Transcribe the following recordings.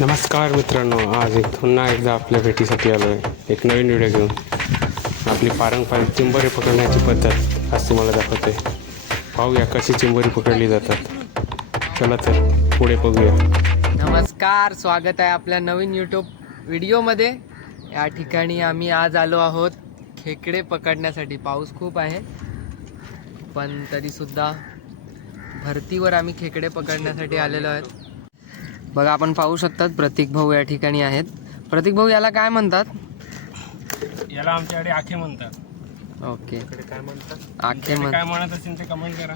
नमस्कार मित्रांनो आज एक पुन्हा एकदा आपल्या भेटीसाठी आलो आहे एक नवीन व्हिडिओ घेऊन. आपली पारंपरिक चिंबोरी पकडण्याची पद्धत आज तुम्हाला दाखवते पाहूया कशी चिंबोरी पकडली जातात. चला तर पुढे बघूया. नमस्कार स्वागत आहे आपल्या नवीन यूट्यूब व्हिडिओमध्ये. या ठिकाणी आम्ही आज आलो आहोत खेकडे पकडण्यासाठी. पाऊस खूप आहे पण तरीसुद्धा भरतीवर आम्ही खेकडे पकडण्यासाठी आलेलो आहोत. बघा आपण पाहू शकतात प्रतीक भाऊ या ठिकाणी आहेत. प्रतीक भाऊ याला काय म्हणतात? याला आमच्याकडे आखे म्हणतात. ओके. काय म्हणतात? आखे काय म्हणत असेल ते कमेंट करा.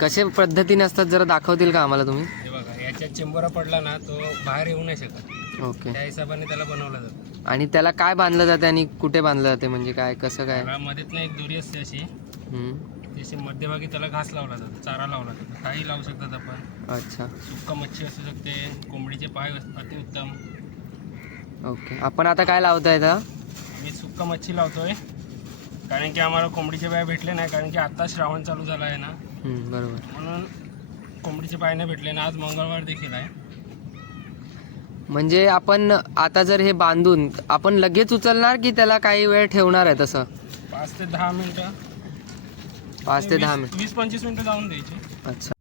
कसे पद्धतीने असतात जरा दाखवतील का आम्हाला तुम्ही? हे बघा याच्यात चिंबोरा पडला ना तो बाहेर येऊ नाही शकत. ओके. त्या हिशोबाने त्याला बनवलं जातं. आणि त्याला काय बांधलं जाते आणि कुठे बांधलं जाते म्हणजे काय कसं काय? त्याला मध्येत ना एक दोरी असते अशी. जशी मध्यभागी त्याला घास लावला जातो चारा लावला जातो. काही लावू शकतात आपण. अच्छा. सुक्का मच्छी असू शकते कोंबडीचे पाय अस- अतिउत्तम ओके. आपण आता काय लावताय का मी सुक्का मच्छी लावतोय. कारण की आम्हाला कोंबडीचे पाय भेटले नाही कारण की आता श्रावण चालू झाला आहे ना. हम्म, बरोबर. म्हणून कोंबडीचे पाय नाही भेटले ना आज मंगळवार देखील आहे. म्हणजे आपण आता जर हे बांधून आपण लगेच उचलणार की त्याला काही वेळ ठेवणार आहे तसं? पाच ते दहा मिनटं. पाच ते दहा वीस- मिनिट वीस पंचवीस मिनटं जाऊन द्यायची अच्छा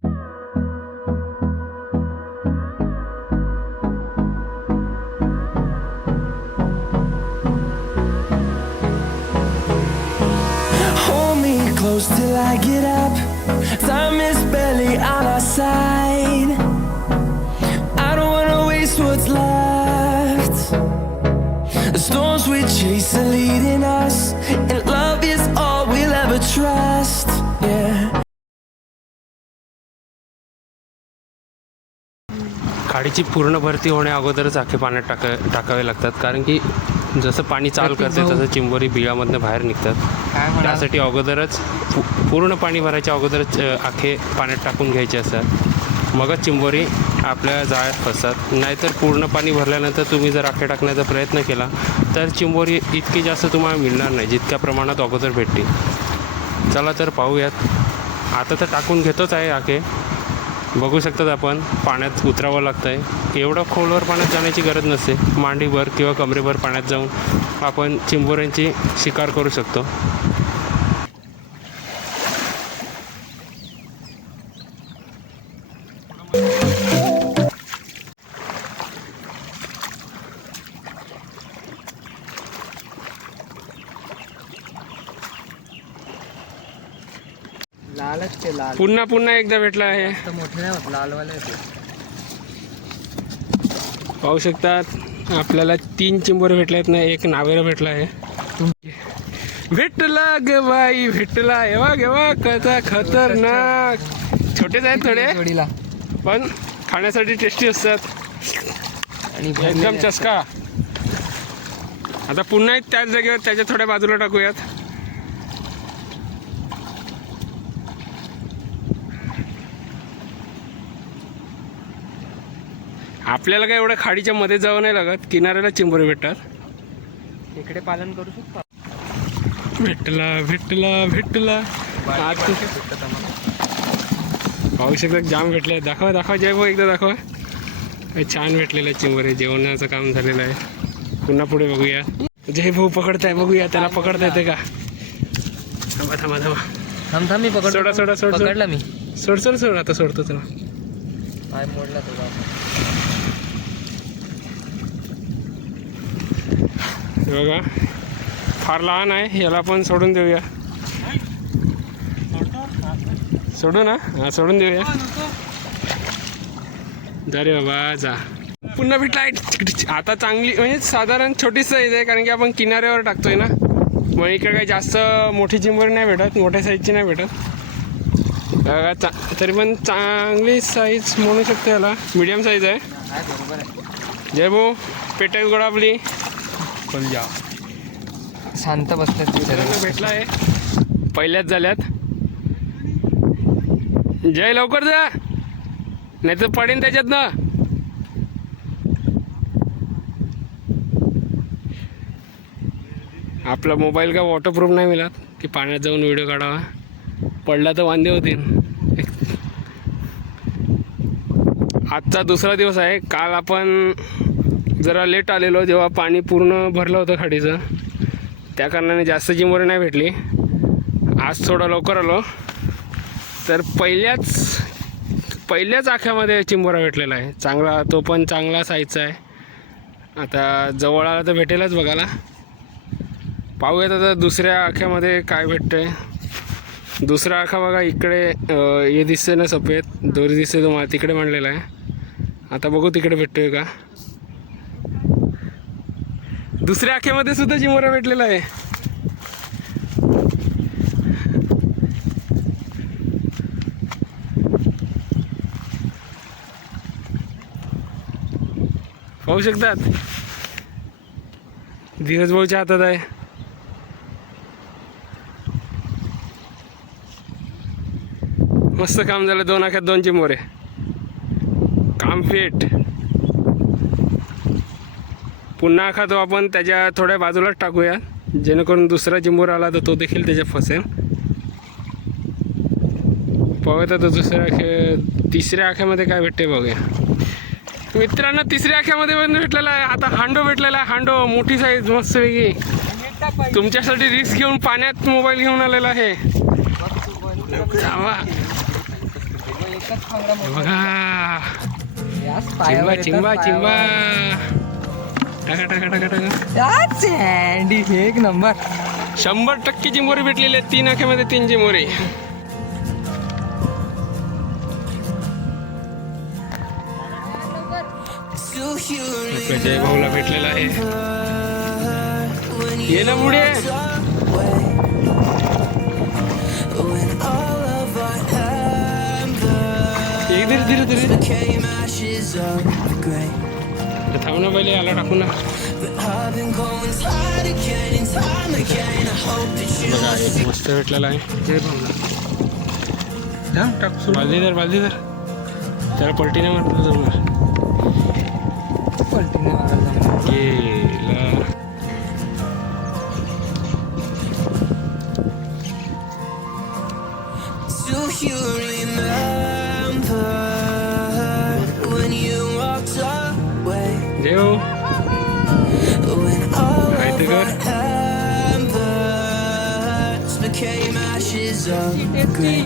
Hold me close till I get up. Time is barely on our side. I don't wanna waste what's left. The storms we chase are leading us, खाडीची पूर्ण भरती होण्या अगोदरच आखे पाण्यात टाका टाकावे लागतात. कारण की जसं पाणी चाल करते. तसं चिंबोरी बिळामधनं बाहेर निघतात. त्यासाठी अगोदरच पूर्ण पाणी भरायच्या अगोदरच आखे पाण्यात टाकून घ्यायचे असतात. मगच चिंबोरी आपल्या जाळ्यात फसतात. नाहीतर पूर्ण पाणी भरल्यानंतर तुम्ही जर आखे टाकण्याचा प्रयत्न केला तर चिंबोरी इतकी जास्त तुम्हाला मिळणार नाही जितक्या प्रमाणात अगोदर भेटते चला तर पाहूयात. आता तर टाकून घेतोच आहे आखे. बघू शकतात आपण पाण्यात उतरावं लागतं आहे एवढं खोलवर पाण्यात जाण्याची गरज नसते. मांडीभर किंवा कमरेभर पाण्यात जाऊन आपण चिंबोऱ्यांची शिकार करू शकतो. लालच ते लाल. पुन्हा पुन्हा एकदा भेटला आहे. तर मोठे नाही होत लालवाले होते पाहू शकतात आपल्याला तीन चिंबोरे भेटले आहेत ना एक नावेरा भेटला आहे. भेटला ग बाई भेटला. एवा गेवा कसा खतरनाक. छोटेच आहेत थोडे जोडीला. पण खाण्यासाठी टेस्टी असतात. आणि एकदम चस्का. आता पुन्हा एक त्याच जागेवर त्याच्या थोड्या बाजूला टाकूयात. आपल्याला काय एवढं खाडीच्या मध्ये जावं नाही लागत. किनाऱ्याला चिंबोरे भेटतात. खेकडे पालन करू शकतो भेटला भेटला भेटला. आज. पाहू शकता जाम भेटले दाखवा दाखवा जय भाऊ एकदा दाखवा. काय छान भेटलेलं आहे चिंबोरे. जेवणाचं काम झालेलं आहे. पुन्हा पुढे बघूया. जय भाऊ पकडताय बघूया. त्याला पकडता येते का? थांबा थांबा थांबा. थांब थांब मी पकडतो. सोडा, सोडा, सोड, मी. सोड सोड सोड. आता सोडतो तुला पाय मोडला तुझा हे बघा. फार लहान आहे याला पण सोडून देऊया. सोडू ना? हा सोडून देऊया. अरे बाबा जा. पुन्हा भेटला आता चांगली म्हणजे साधारण छोटी साईज आहे कारण की आपण किनाऱ्यावर टाकतोय ना. मग इकडे काही जास्त मोठी चिंबोरी नाही भेटत मोठ्या साईजची नाही भेटत. बघा, चा- तरी पण चांगली साईज म्हणू शकतो याला. मीडियम साईज आहे. जय भाऊ पेटेल गोळा आपली. खोल जा शांत बसले मित्रांनो भेटला आहे पहिल्याच झाल्यात. जय लवकर जा. नाही तर पडेन त्याच्यात ना आपला मोबाईल का वॉटरप्रूफ नाही मिळत की पाण्यात जाऊन व्हिडिओ काढावा. पडला तर वांदे होतील. आजचा दुसरा दिवस आहे. काल आपण जरा लेट आलेलो जेव्हा पाणी पूर्ण भरलं होतं खाडीचं त्या कारणाने जास्त चिंबोरी नाही भेटली. आज थोडं लवकर आलो. तर पहिल्याच पहिल्याच आख्यामध्ये चिंबोरा भेटलेला आहे. चांगला तो पण चांगला साईजचा आहे. आता जवळ आला तर भेटेलच बघायला. पाहूयात आता दुसऱ्या आख्यामध्ये काय भेटतंय. दुसरा आखा बघा इकडे हे दिसते ना सफेद दोरी दिसते तुम्हाला तिकडे मांडलेला आहे. आता बघू तिकडे भेटतोय का? दुसऱ्या आख्यामध्ये सुद्धा चिमोरा भेटलेला आहे. पाहू शकतात? धीरज भाऊच्या हातात आहे. मस्त काम झालं दोन आख्यात दोन चिमोरे काम फेट पुन्हा खातो आपण त्याच्या थोड्या बाजूलाच टाकूया. जेणेकरून दुसरा चिंबोर आला तर तो देखील त्याच्यात फसेल. पाहूयात तर दुसऱ्या आखे तिसऱ्या आख्यामध्ये काय भेटते बघूया. मित्रांनो तिसऱ्या आख्यामध्ये पण भेटलेला आहे. आता हांडो भेटलेला आहे. हांडो मोठी साईज मस्त वेगळी तुमच्यासाठी रिस्क घेऊन पाण्यात मोबाईल घेऊन आलेला आहे. बघा. चिंबा चिंबा चिंबा. टाका टाका टाका टाका. एक नंबर. शंभर टक्के चिंबोरी भेटलेली आहे तीन आख्यामध्ये तीन आपल्या जय भाऊला भेटलेला आहे. ये ना पुढे धीरे धीरे धीरे थांब ना पहिले आला टाकू ना. But I've been going time again and time again. I hope that you बघा एक मस्त भेटलेला आहे जय भाऊला बालदी धर बालदी धर. त्याला पलटी नाही मारलं जमणार. पलटीने मारायला जमलं. गेला. Do you remember Of grey.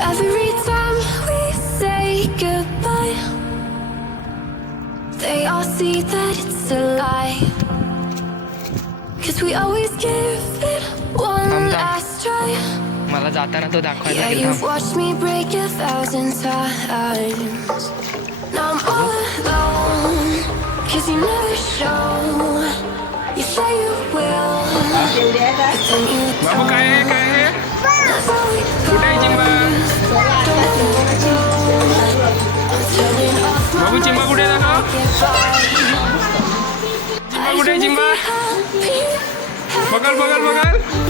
Every time we say goodbye, they all see that it's a lie. Cause we always give मला जाताना तो दाखवायला बाबू काय काय बाबू चिंबा कुठे कुठे चिंबा बघाल बघाल बघाल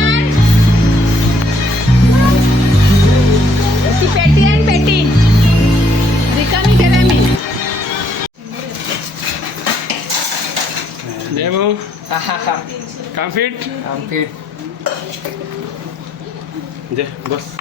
हा, हा, हा. काम फिट आमफिट जय बस